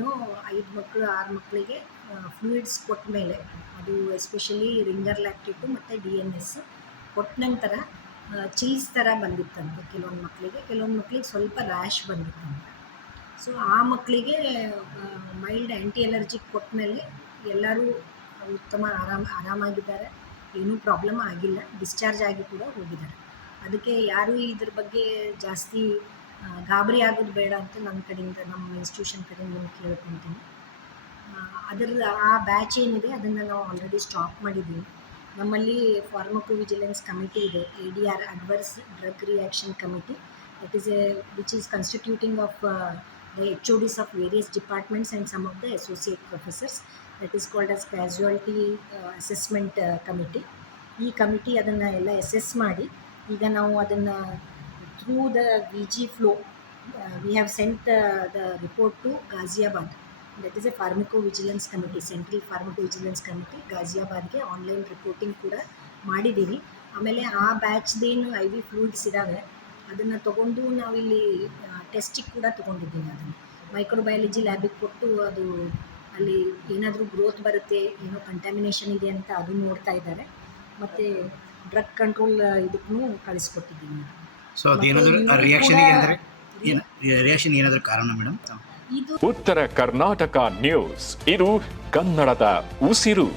ಏನೋ 5 ಮಕ್ಕಳು 6 ಮಕ್ಕಳಿಗೆ ಫ್ಲೂಯಿಡ್ಸ್ ಕೊಟ್ಟ ಮೇಲೆ, ಅದು ಎಸ್ಪೆಷಲಿ ರಿಂಗರ್ ಲ್ಯಾಕ್ಟೇಟು ಮತ್ತು DNS ಕೊಟ್ಟ ನಂತರ ಚೀಸ್ ಥರ ಬಂದಿತ್ತಂತೆ ಕೆಲವೊಂದು ಮಕ್ಕಳಿಗೆ ಸ್ವಲ್ಪ ರ್ಯಾಶ್ ಬಂದಿತ್ತಂತೆ. ಸೊ ಆ ಮಕ್ಕಳಿಗೆ ಮೈಲ್ಡ್ ಆ್ಯಂಟಿ ಅಲರ್ಜಿಕ್ ಕೊಟ್ಟ ಮೇಲೆ ಎಲ್ಲರೂ ಉತ್ತಮ ಆರಾಮಾಗಿದ್ದಾರೆ, ಏನೂ ಪ್ರಾಬ್ಲಮ್ ಆಗಿಲ್ಲ, ಡಿಸ್ಚಾರ್ಜ್ ಆಗಿ ಕೂಡ ಹೋಗಿದ್ದಾರೆ. ಅದಕ್ಕೆ ಯಾರೂ ಇದ್ರ ಬಗ್ಗೆ ಜಾಸ್ತಿ ಗಾಬರಿ ಆಗೋದು ಬೇಡ ಅಂತ ನನ್ನ ಕಡೆಯಿಂದ, ನಮ್ಮ ಇನ್ಸ್ಟಿಟ್ಯೂಷನ್ ಕಡೆಯಿಂದ ನಿಮ್ಗೆ ಕೇಳ್ಕೊತೀನಿ. ಆ ಬ್ಯಾಚ್ ಏನಿದೆ ಅದನ್ನು ನಾವು ಆಲ್ರೆಡಿ ಸ್ಟಾಪ್ ಮಾಡಿದ್ದೀವಿ. ನಮ್ಮಲ್ಲಿ ಫಾರ್ಮಕೋ ವಿಜಿಲೆನ್ಸ್ ಕಮಿಟಿ ಇದೆ, ADR adverse drug reaction committee, which is constituting of the HODs of various departments and some of the associate professors. That is called as casualty assessment committee. ಈ committee ಅದನ್ನು ಎಲ್ಲ assess ಮಾಡಿ, ಈಗ ನಾವು ಅದನ್ನು through the VG flow we have sent the report to Ghaziabad. That is a pharmacovigilance committee, Central Pharmacovigilance Committee, ಗಾಜಿಯಾಬಾದ್ಗೆ online reporting ಕೂಡ ಮಾಡಿದ್ದೀವಿ. ಆಮೇಲೆ ಆ ಬ್ಯಾಚ್ದೇನು IV ಫ್ಲೂಯಿಡ್ಸ್ ಇದ್ದಾವೆ ಅದನ್ನು ತೊಗೊಂಡು ನಾವಿಲ್ಲಿ ಟೆಸ್ಟಿಗೆ ಕೂಡ ತೊಗೊಂಡಿದ್ದೀವಿ. ಅದನ್ನು ಮೈಕ್ರೋಬಯಾಲಜಿ ಲ್ಯಾಬಿಗೆ ಕೊಟ್ಟು ಅದು ಅಲ್ಲಿ ಏನಾದರೂ ಗ್ರೋತ್ ಬರುತ್ತೆ, ಏನೋ ಕಂಟ್ಯಾಮಿನೇಷನ್ ಇದೆ ಅಂತ ಅದನ್ನು ನೋಡ್ತಾ ಇದ್ದಾರೆ. ಮತ್ತು ಡ್ರಗ್ ಕಂಟ್ರೋಲ್ ಇದಕ್ಕೂ ಕಳಿಸ್ಕೊಟ್ಟಿದ್ದೀನಿ. ಸೊ ಅದೇನಾದರೂ ರಿಯಾಕ್ಷನ್ ಏನಾದರೂ ಕಾರಣ ಮೇಡಮ್? ಉತ್ತರ ಕರ್ನಾಟಕ ನ್ಯೂಸ್, ಇದು ಕನ್ನಡದ ಉಸಿರು.